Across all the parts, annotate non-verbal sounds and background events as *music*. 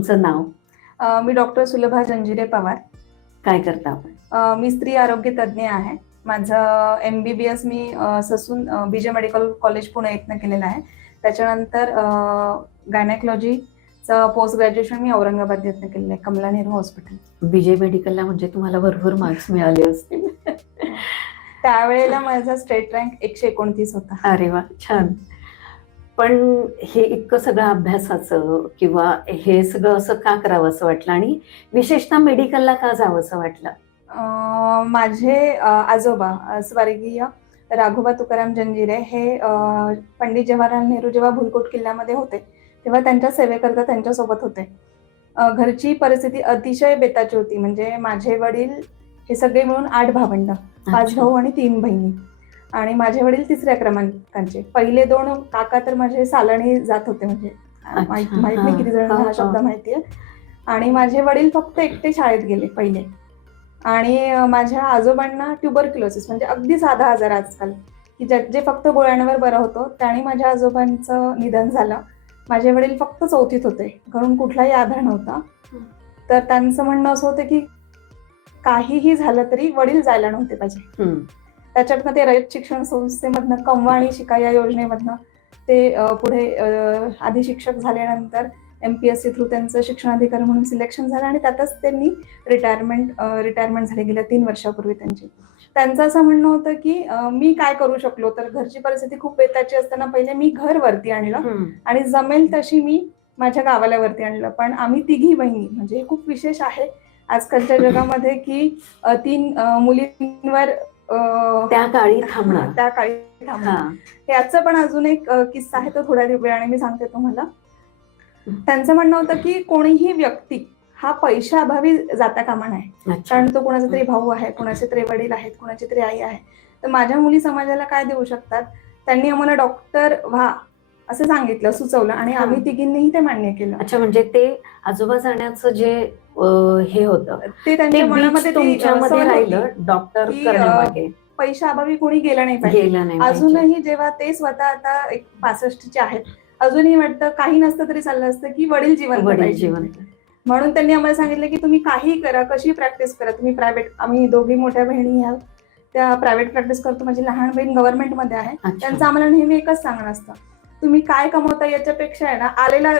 तुमचं नाव? अ, मी डॉक्टर सुलभा जंजिरे पवार. काय करता आपण? अ, मी स्त्री आरोग्य तज्ज्ञ आहे. माझं एम बी बी एस मी अ, Sassoon B J medical college Pune इथनं केलेलं आहे. त्याच्यानंतर गायनेकॉलॉजीचं पोस्ट ग्रॅज्युएशन मी औरंगाबाद इथनं केलेलं आहे कमला नेहरू हॉस्पिटल विजय मेडिकलला म्हणजे तुम्हाला भरपूर मार्क्स मिळाले असतील. त्यावेळेला माझा स्टेट रँक एकशे एकोणतीस होता. अरे वा छान. पण हे इतकं सगळं अभ्यासाचं किंवा हे सगळं असं का करावं असं वाटलं? आणि विशेषतः मेडिकलला का जावं असं वाटलं? अ, माझे अ, आजोबा अ, स्वर्गीय राघोबा तुकाराम जंजिरे हे अ, पंडित जवाहरलाल नेहरू जेव्हा भुलकोट किल्ल्यामध्ये होते तेव्हा त्यांच्या सेवेकरता त्यांच्यासोबत होते. अ, घरची परिस्थिती अतिशय बेताची होती. म्हणजे माझे वडील हे सगळे मिळून आठ भावंड पाच अच्छा. भाऊ आणि तीन बहिणी. आणि माझे वडील तिसऱ्या क्रमांकांचे. पहिले दोन काका तर माझे सालणी जात होते म्हणजे. माहीत नाही किती जणांना हा, शब्द. माहितीये. आणि माझे वडील फक्त एकटे शाळेत गेले पहिले. आणि माझ्या आजोबांना ट्युबरक्युलोसिस म्हणजे अगदी साधा आजार आजकाल. की ज्या जे फक्त गोळ्यांवर बरं होतं त्याने माझ्या आजोबांचं निधन झालं. माझे वडील फक्त चौथीत होते घरून कुठलाही आधार नव्हता. तर त्यांचं म्हणणं असं होतं की काहीही झालं तरी वडील जायला नव्हते पाहिजे. त्याच्यातनं ते रयत शिक्षण संस्थेमधनं कमवा आणि शिका या योजनेमधनं ते पुढे आधी शिक्षक झाल्यानंतर M P S C through त्यांचं शिक्षणाधिकारी म्हणून सिलेक्शन झालं आणि त्यातच त्यांनी रिटायरमेंट रिटायरमेंट झाली गेल्या तीन वर्षापूर्वी त्यांची. त्यांचं असं म्हणणं होतं की मी काय करू शकलो? तर घरची परिस्थिती खूप बेताची असताना पहिले मी घर वरती आणलं. आणि जमेल तशी मी माझ्या गावाला वरती आणलं. पण आम्ही तिघी बहिणी म्हणजे हे खूप विशेष आहे आजकालच्या जगामध्ये की तीन मुलींवर त्या काळी थांबणं त्या काळी थांबणं हा. याचं पण अजून एक किस्सा आहे तो थोड्या वेळाने मी सांगते तुम्हाला. त्यांचं म्हणणं होतं की कोणीही व्यक्ती हा पैशाअभावी जाता कामा नये. अच्छा. कारण तो कोणाचा तरी भाऊ आहे कोणाचे तरी वडील आहेत कोणाची तरी आई आहे. तर माझ्या मुली समाजाला काय देऊ शकतात? त्यांनी आम्हाला डॉक्टर व्हा असं सांगितलं सुचवलं आणि. आम्ही तिघींनीही ते मान्य केलं. अच्छा म्हणजे ते आजोबा जाण्याचं जे हे होतं ते त्यांच्या मनामध्ये तुमच्यामध्ये. राहिलं डॉक्टर करण्यामागे? पैशाअभावी कोणी गेलं नाही पाहिजे. अजूनही जेव्हा ते स्वतः आता एक पासष्टचे आहेत अजूनही वाटतं काही नसतं तरी चाललं असतं की वडील जिवंत वडील. जिवंत. म्हणून त्यांनी आम्हाला सांगितलं की तुम्ही काही करा कशी प्रॅक्टिस करा? तुम्ही प्रायव्हेट आम्ही दोघी मोठ्या बहिणी ह्या त्या प्रायव्हेट प्रॅक्टिस करतो. माझी लहान बहीण गव्हर्नमेंटमध्ये आहे. त्यांचं आम्हाला नेहमी एकच सांगणं असतं. तुम्ही काय कमवता याच्यापेक्षा आहे ना आलेला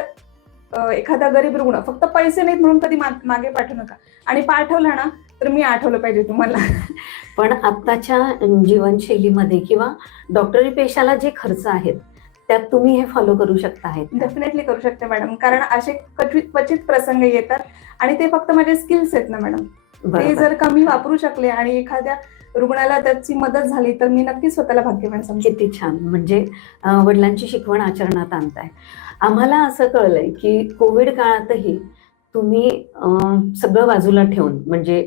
एखादा गरीब रुग्ण फक्त पैसे नाहीत म्हणून कधी मागे पाठवू नका आणि पाठवलं ना तर मी आठवलं पाहिजे तुम्हाला *laughs* पण आत्ताच्या जीवनशैलीमध्ये किंवा डॉक्टरी पेशाला जे खर्च आहेत त्यात तुम्ही हे फॉलो करू शकता आहेत? डेफिनेटली करू शकते मॅडम कारण असे क्वचित क्वचित प्रसंग येतात आणि ते फक्त माझे स्किल्स आहेत ना मॅडम ते. जर का मी वापरू शकले आणि एखाद्या रुग्णाला त्याची मदत झाली तर मी नक्कीच स्वतःला भाग्यवान समजेन. किती छान. म्हणजे वडिलांची शिकवण आचरणात आणताय. आम्हाला असं कळलंय की कोविड काळातही तुम्ही सगळं बाजूला ठेवून म्हणजे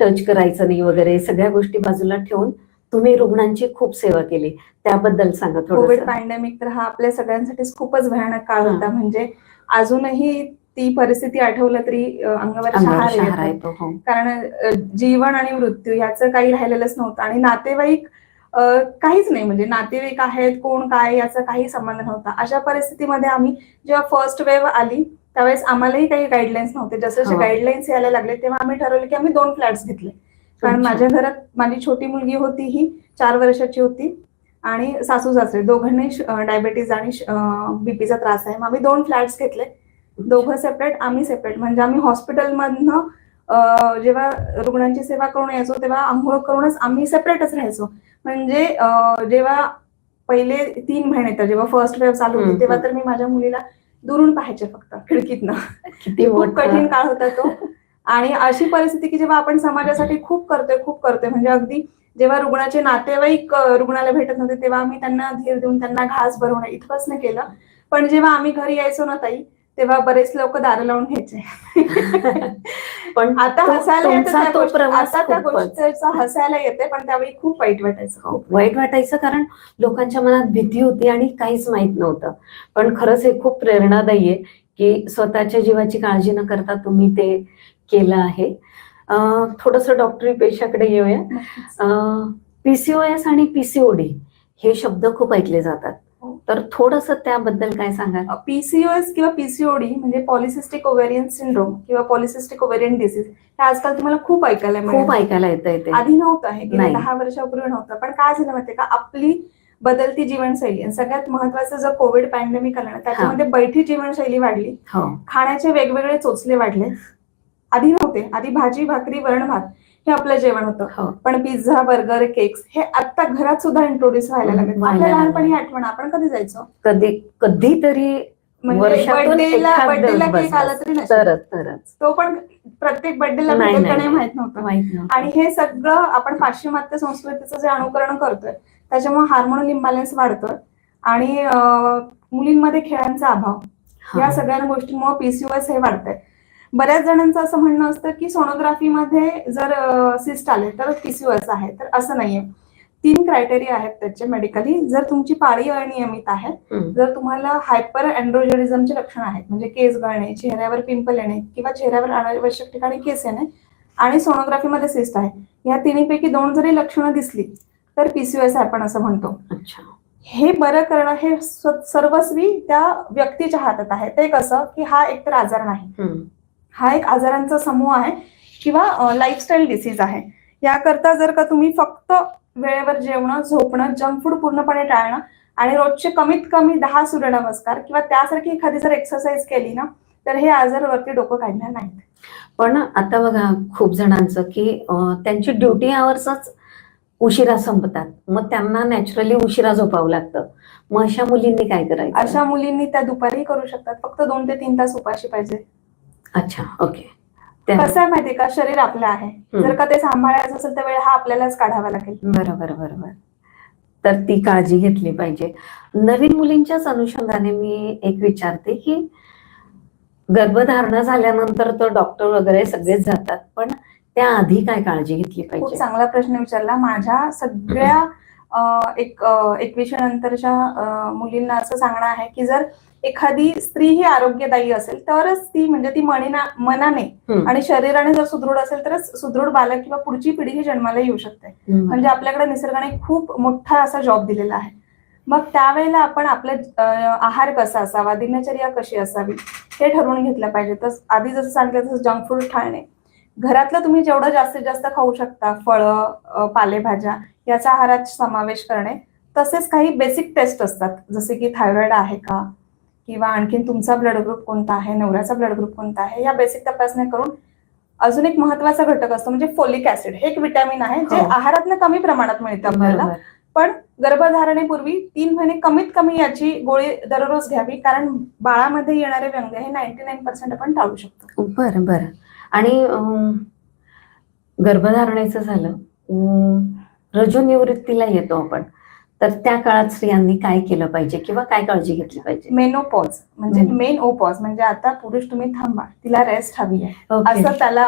टच करायचं नाही वगैरे सगळ्या गोष्टी बाजूला ठेवून तुम्ही रुग्णांची खूप सेवा केली. त्याबद्दल सांगा कोविड पॅन्डेमिक तर हा आपल्या सगळ्यांसाठीच खूपच भयानक काळ. होता. म्हणजे अजूनही ती परिस्थिती आठवलं तरी अंगावर शहार हो. कारण जीवन आणि मृत्यू याचं काही राहिलेलंच नव्हतं. आणि नातेवाईक काहीच नाही. म्हणजे नातेवाईक आहेत कोण काय याचा काही संबंध नव्हता. अशा परिस्थितीमध्ये आम्ही जेव्हा फर्स्ट वेव्ह आली त्यावेळेस आम्हालाही काही गाईडलाईन्स नव्हते. जसे जसे हो. गाईडलाईन्स यायला लागले तेव्हा आम्ही ठरवलं की आम्ही दोन फ्लॅट्स घेतले. कारण. माझ्या घरात माझी छोटी मुलगी होती ही चार वर्षाची होती. आणि सासू सासरे दोघांनी डायबेटीज आणि बीपीचा त्रास आहे. मग आम्ही दोन फ्लॅट्स घेतले. दोघं सेपरेट आम्ही सेपरेट म्हणजे आम्ही हॉस्पिटलमधनं जेव्हा रुग्णांची सेवा करून यायचो तेव्हा आंघोळ करूनच आम्ही सेपरेटच राहायचो. म्हणजे जेव्हा पहिले तीन महिने तर जेव्हा फर्स्ट वेव्ह चालू होती तेव्हा. तर मी माझ्या मुलीला दुरून पाहायचे फक्त खिडकीतनं. किती खूप कठीण काळ होता तो. आणि अशी परिस्थिती की जेव्हा आपण समाजासाठी खूप करतोय खूप करतोय. म्हणजे अगदी जेव्हा रुग्णाचे नातेवाईक रुग्णाला भेटत नव्हते तेव्हा आम्ही त्यांना धीर देऊन त्यांना घास भरवणं इतकंच नाही केलं. पण जेव्हा आम्ही घरी यायचो ना ताई तेव्हा बरेच लोक दार लावून घ्यायचे. *laughs* पण आता हसायला हसायला येते पण त्यावेळी खूप वाईट वाटायचं. वाईट वाटायचं कारण लोकांच्या मनात भीती होती आणि काहीच माहीत नव्हतं. पण खरंच हे खूप प्रेरणादायी आहे की स्वतःच्या जीवाची काळजी न करता तुम्ही ते केलं आहे. थोडस डॉक्टरी पेशाकडे येऊया. पीसीओएस आणि पीसीओडी हे शब्द खूप ऐकले जातात. तर थोडस त्याबद्दल काय सांगाल? पीसीओएस किंवा पीसीओडी म्हणजे पॉलिसिस्टिक ओव्हेरियन सिंड्रोम किंवा पॉलिसिस्टिक ओव्हेरियन डिसीज हे आजकाल तुम्हाला खूप ऐकायला खूप ऐकायला येतं ते. आधी नव्हतं हे. दहा वर्षापूर्वी नव्हतं. पण काय झालं माहितीये का? आपली बदलती जीवनशैली आणि सगळ्यात महत्वाचं जर कोविड पॅन्डेमिक आलं ना त्याच्यामध्ये बैठी जीवनशैली वाढली. हो. खाण्याचे वेगवेगळे चोचले वाढले. आधी नव्हते. आधी भाजी भाकरी वरण भात. हे आपलं जेवण होतं. हो. पण पिझ्झा बर्गर केक्स हे आता घरात सुद्धा इंट्रोड्यूस व्हायला लागले आपल्या. लहानपणी आठवण आपण कधी जायचो? कधी कधीतरी म्हणजे तो पण प्रत्येक बर्थडेला नाही, माहीत नव्हतं. आणि हे सगळं आपण पाश्चिमात्य संस्कृतीचं जे अनुकरण करतोय त्याच्यामुळे हार्मोनल इम्बॅलन्स वाढतोय. आणि मुलींमध्ये खेळांचा अभाव. या सगळ्या गोष्टींमुळे पीसीओएस हे वाढतंय. बऱ्याच जणांचं असं म्हणणं असतं की सोनोग्राफीमध्ये जर सिस्ट आले तर पीसीओएस आहे तर असं नाहीये. तीन क्रायटेरिया आहेत त्याचे मेडिकली जर तुमची पाळी अनियमित आहे. जर तुम्हाला हायपर अँड्रोजनिझमचे लक्षण आहेत म्हणजे केस गळणे चेहऱ्यावर पिंपल येणे किंवा चेहऱ्यावर अनावश्यक ठिकाणी केस येणे आणि सोनोग्राफीमध्ये सिस्ट आहे या तिन्हीपैकी दोन जरी लक्षणं दिसली तर पीसीओएस आपण असं म्हणतो. हे बरं करणं हे स्व- सर्वस्वी त्या व्यक्तीच्या हातात आहे. ते कसं की हा एकतर आजार नाही. हा एक आजारांचा समूह आहे किंवा लाईफस्टाईल डिसीज आहे. याकरता जर का तुम्ही फक्त वेळेवर जेवणं झोपणं जंक फूड पूर्णपणे टाळणं आणि रोजचे कमीत कमी दहा सूर्यनमस्कार किंवा त्यासारखी एखादी जर एक्सरसाइज केली ना तर हे आजार वरती डोकं काढणार नाहीत. पण आता बघा खूप जणांचं की त्यांची ड्युटी आवर्सच उशिरा संपतात. मग त्यांना नॅचरली उशिरा झोपावं लागतं. मग अशा मुलींनी काय करायचं? अशा मुलींनी त्या दुपारी करू शकतात. फक्त दोन ते तीन तास उपाशी पाहिजे. अच्छा ओके त्या- कसं आहे माहितीये का? शरीर आपलं आहे. जर का ते सांभाळायचं असेल तर वेळ हा आपल्यालाच काढावा लागेल. बरोबर बरोबर. तर ती काळजी घेतली पाहिजे. नवीन मुलींच्याच अनुषंगाने मी एक विचारते की गर्भधारणा झाल्यानंतर तर डॉक्टर वगैरे सगळेच जातात पण त्याआधी काय काळजी घेतली खूप पाहिजे? चांगला प्रश्न विचारला. माझ्या सगळ्या एक एकविशे नंतरच्या मुलींना असं सांगणं आहे की जर एखादी स्त्री ही आरोग्यदायी असेल तरच ती म्हणजे ती मनीना मनाने. आणि शरीराने जर सुदृढ असेल तरच सुदृढ बालक किंवा पुढची पिढी ही जन्माला येऊ शकते. म्हणजे आपल्याकडे निसर्गाने खूप मोठा असा जॉब दिलेला आहे. मग त्यावेळेला आपण आपलं आहार कसा असावा दिनचर्या कशी असावी हे ठरवून घेतलं पाहिजे. तर आधी जसं सांगितलं तसं जंक फूड टाळणे घरातलं तुम्ही जेवढं जास्तीत जास्त खाऊ शकता फळं पालेभाज्या याचा आहारात समावेश करणे. तसेच काही बेसिक टेस्ट असतात. जसे की थायरॉइड आहे का? किंवा आणखीन तुमचा ब्लड ग्रुप कोणता आहे नवऱ्याचा ब्लड ग्रुप कोणता आहे या बेसिक तपासण्या करून अजून एक महत्त्वाचा घटक असतो म्हणजे फोलिक ऍसिड हे एक विटॅमिन आहे जे हो. आहारातनं कमी प्रमाणात मिळतं आपल्याला. पण गर्भधारणेपूर्वी तीन महिने कमीत कमी याची गोळी दररोज घ्यावी कारण बाळामध्ये येणारे व्यंग हे नाईन्टी नाईन पर्सेंट आपण टाळू शकतो. बरं बरं. आणि गर्भधारणेचं झालं. रजोनिवृत्तीला येतो आपण. तर त्या काळात स्त्रियांनी काय केलं पाहिजे किंवा काय काळजी घेतली पाहिजे मेनोपॉज म्हणजे. मेन ओपॉज म्हणजे आता पुरुष तुम्ही थांबा तिला रेस्ट हवी आहे असं त्याला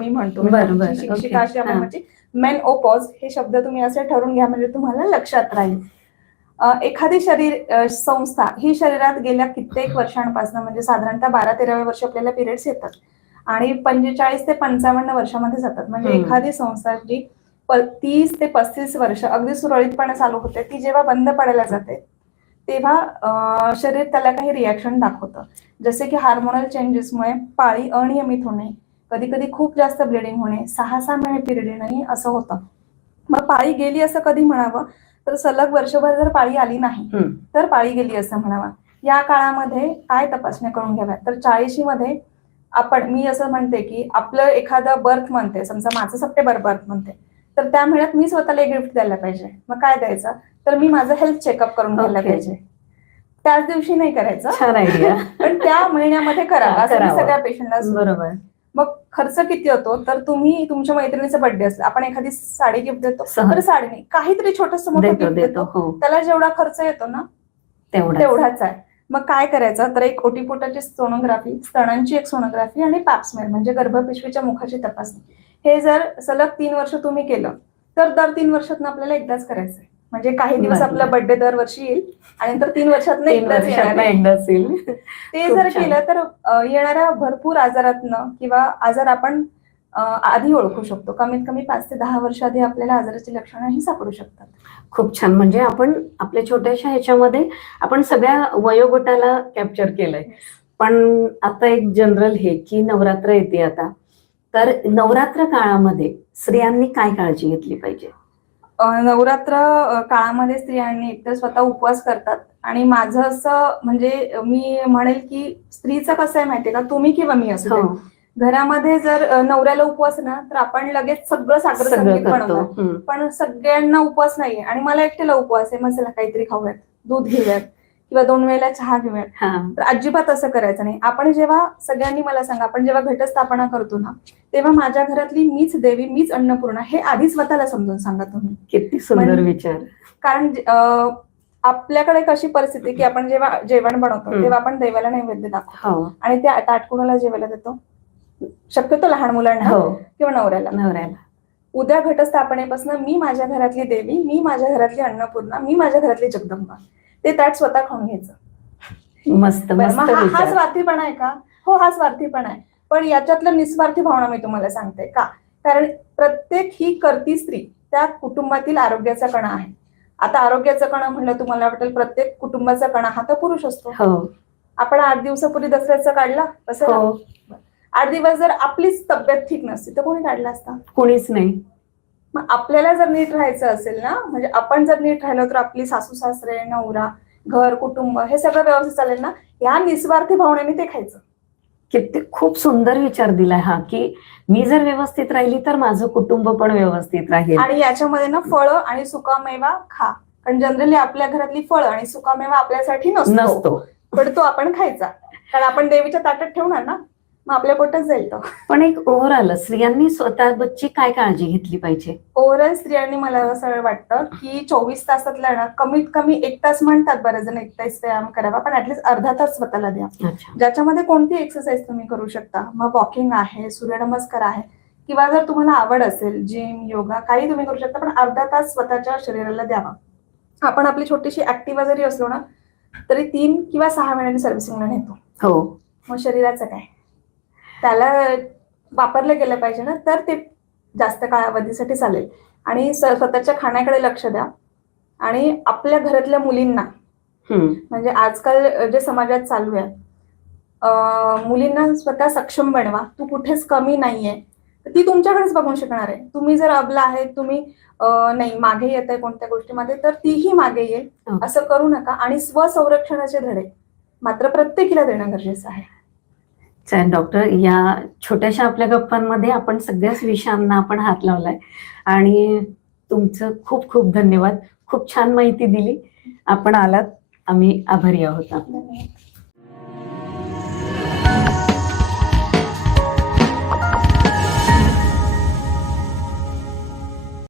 मी म्हणतो म्हणजे बरं, बरं, आमची ओके. शिक्षिका अशी आम्ही हा. म्हणजे मेन ओपॉज हे शब्द तुम्ही असे ठरवून घ्या म्हणजे तुम्हाला लक्षात राहील अ, एखादी शरीर अ, संस्था ही शरीरात गेल्या कित्येक वर्षांपासून म्हणजे साधारणतः बारा तेराव्या वर्षी आपल्याला पिरियड्स येतात आणि पंचेचाळीस ते पंचावन्न वर्षामध्ये जातात म्हणजे हम्म. एखादी संस्था जी प- तीस ते पस्तीस वर्ष अगदी सुरळीतपणे चालू होते. ती जेव्हा बंद पडायला जाते तेव्हा शरीर त्याला काही रिॲक्शन दाखवतं. जसे की हार्मोनल चेंजेसमुळे पाळी अनियमित होणे कधी कधी खूप जास्त ब्लिडिंग होणे सहा सहा महिने पिरियड येणे असं होतं. मग पाळी गेली असं कधी म्हणावं? तर सलग वर्षभर जर पाळी आली नाही. तर पाळी गेली असं म्हणावा. या काळामध्ये काय तपासण्या करून घ्याव्या तर चाळीशी मध्ये आपण मी असं म्हणते की आपलं एखादं बर्थ म्हणते समजा माझं सप्टेंबर बर्थ म्हणते तर त्या महिन्यात मी स्वतःला एक गिफ्ट द्यायला पाहिजे. मग काय द्यायचं? तर मी माझं हेल्थ चेकअप करून घ्यायला Okay. पाहिजे. त्याच दिवशी नाही करायचं. *laughs* पण त्या महिन्यामध्ये असं करावं. सगळ्या पेशंटला बरोबर. मग खर्च किती होतो? तर तुम्ही तुमच्या मैत्रिणीचा बर्थडे असला आपण एखादी साडी गिफ्ट देतो. तर साडी नाही काहीतरी छोटस मोठं गिफ्ट देतो हो. त्याला जेवढा खर्च येतो ना तेवढा तेवढाच आहे. मग काय करायचं? तर एक ओटीपोटाची सोनोग्राफी स्तनांची एक सोनोग्राफी आणि पॅप्समेर म्हणजे गर्भपिशवीच्या मुखाची तपासणी. हे जर सलग तीन वर्ष तुम्ही केलं तर दर तीन वर्षातनं आपल्याला एकदाच करायचंय. म्हणजे काही दिवस. आपला बर्थडे दरवर्षी येईल आणि नंतर तीन वर्षात आहे. एकदाच येईल. ते जर. केलं तर येणाऱ्या भरपूर आजारातनं किंवा आजार आपण आधी ओळखू शकतो. कमीत कमी पाच ते दहा वर्ष आधी आपल्याला आजाराची लक्षणं ही सापडू शकतात. खूप छान. म्हणजे आपण आपल्या छोट्याशा ह्याच्यामध्ये आपण सगळ्या वयोगटाला कॅप्चर केलंय. पण आता एक जनरल हे की नवरात्र येते आता. तर नवरात्र काळामध्ये स्त्रियांनी काय काळजी घेतली पाहिजे? नवरात्र काळामध्ये स्त्रियांनी एकतर स्वतः उपवास करतात. आणि माझं असं म्हणजे मी म्हणेल की स्त्रीचं कसं आहे माहितीये का? तुम्ही किंवा मी असू हो. घरामध्ये जर नवऱ्याला उपवास ना तर आपण लगेच सगळं साखर संगीत हम्म. पण सगळ्यांना उपवास नाहीये. आणि मला एकट्याला उपवास आहे. मग चला काहीतरी खाऊयात. दूध घेऊयात. किंवा दोन वेळेला चहा घेऊयात हा. तर अजिबात असं करायचं नाही. आपण जेव्हा सगळ्यांनी मला सांगा आपण जेव्हा घटस्थापना करतो ना तेव्हा माझ्या घरातली मीच देवी मीच अन्नपूर्णा हे आधी स्वतःला समजून सांगा तुम्ही. किती सुंदर म्हणजे- विचार. कारण आपल्याकडे कशी परिस्थिती की आपण जेव्हा जेवण बनवतो. तेव्हा आपण देवाला नैवेद्य दाखवतो. हो. आणि त्या ताट कोणाला जेवायला देतो. शक्यतो लहान मुलांना हो. किंवा नवऱ्याला. नवऱ्याला. उद्या घटस्थापनेपासून मी माझ्या घरातली देवी मी माझ्या घरातली अन्नपूर्णा मी माझ्या घरातली जगदंबा. ते ताट स्वतः खाऊन घ्यायचं. मस्त हा स्वार्थीपणा आहे का? हो हा स्वार्थीपणा आहे. पण याच्यातलं निस्वार्थी भावना मी तुम्हाला सांगते का? कारण प्रत्येक ही करती स्त्री त्या कुटुंबातील आरोग्याचा कणा आहे. आता आरोग्याचा कणा म्हणलं तुम्हाला वाटेल प्रत्येक कुटुंबाचा कणा हा तर पुरुष असतो. हो. आपण आठ दिवसापूर्वी दसऱ्याचा काढला कसं हो. आठ दिवस जर आपलीच तब्येत ठीक नसती तर कोणी काढला असता? कोणीच नाही. मग आपल्याला जर नीट राहायचं असेल ना म्हणजे आपण जर नीट राहिलो तर आपली सासू सासरे नवरा घर कुटुंब हे सगळं व्यवस्थित चालेल ना? या निस्वार्थी भावनेने ते खायचं. किती खूप सुंदर विचार दिलाय हा की मी जर व्यवस्थित राहिली तर माझं कुटुंब पण व्यवस्थित राहील. आणि याच्यामध्ये ना फळं आणि सुकामेवा खा. कारण जनरली आपल्या घरातली फळं आणि सुकामेवा आपल्यासाठी नसतो. नसतो. पण तो आपण खायचा. कारण आपण देवीच्या ताटात ठेवणार ना? मग आपल्या पोटात जाईल तो. पण एक ओव्हरऑल स्त्रियांनी स्वतःबद्दलची काय काळजी घेतली पाहिजे? ओव्हरऑल स्त्रियांनी मला असं वाटतं की चोवीस तासातला ना कमीत कमी एक तास म्हणतात बरेच जण एक तास व्यायाम करावा पण ऍटलीस्ट अर्धा तास स्वतःला द्या. अच्छा. ज्याच्यामध्ये कोणती एक्सरसाइज तुम्ही करू शकता? मग वॉकिंग आहे सूर्यनमस्कार आहे किंवा जर तुम्हाला आवड असेल जिम योगा काही तुम्ही करू शकता पण अर्धा तास स्वतःच्या शरीराला द्यावा. आपण आपली छोटीशी ऍक्टिव्हा जरी असलो ना तरी तीन किंवा सहा महिन्यांनी सर्व्हिसिंगला नेतो. हो. मग शरीराचं काय? त्याला वापरलं गेलं पाहिजे ना तर ते जास्त कालावधीसाठी चालेल. आणि स्वतःच्या खाण्याकडे लक्ष द्या. आणि आपल्या घरातल्या मुलींना म्हणजे आजकाल जे समाजात चालू आहे मुलींना स्वतः सक्षम बनवा. तू कुठेच कमी नाहीये. ती तुमच्याकडेच बघून शिकणार आहे. तुम्ही जर अबला आहे तुम्ही नाही मागे येत आहे कोणत्या गोष्टीमध्ये तर तीही मागे येईल हो. असं करू नका. आणि स्वसंरक्षणाचे धडे मात्र प्रत्येकीला देणं गरजेचं आहे. चालेल डॉक्टर या छोट्याशा आपल्या गप्पांमध्ये आपण सगळ्याच विषयांना आपण हात लावलाय. आणि तुमचं खूप खूप धन्यवाद. खूप छान माहिती दिली. आपण आलात. आम्ही आभारी आहोत. आपल्याला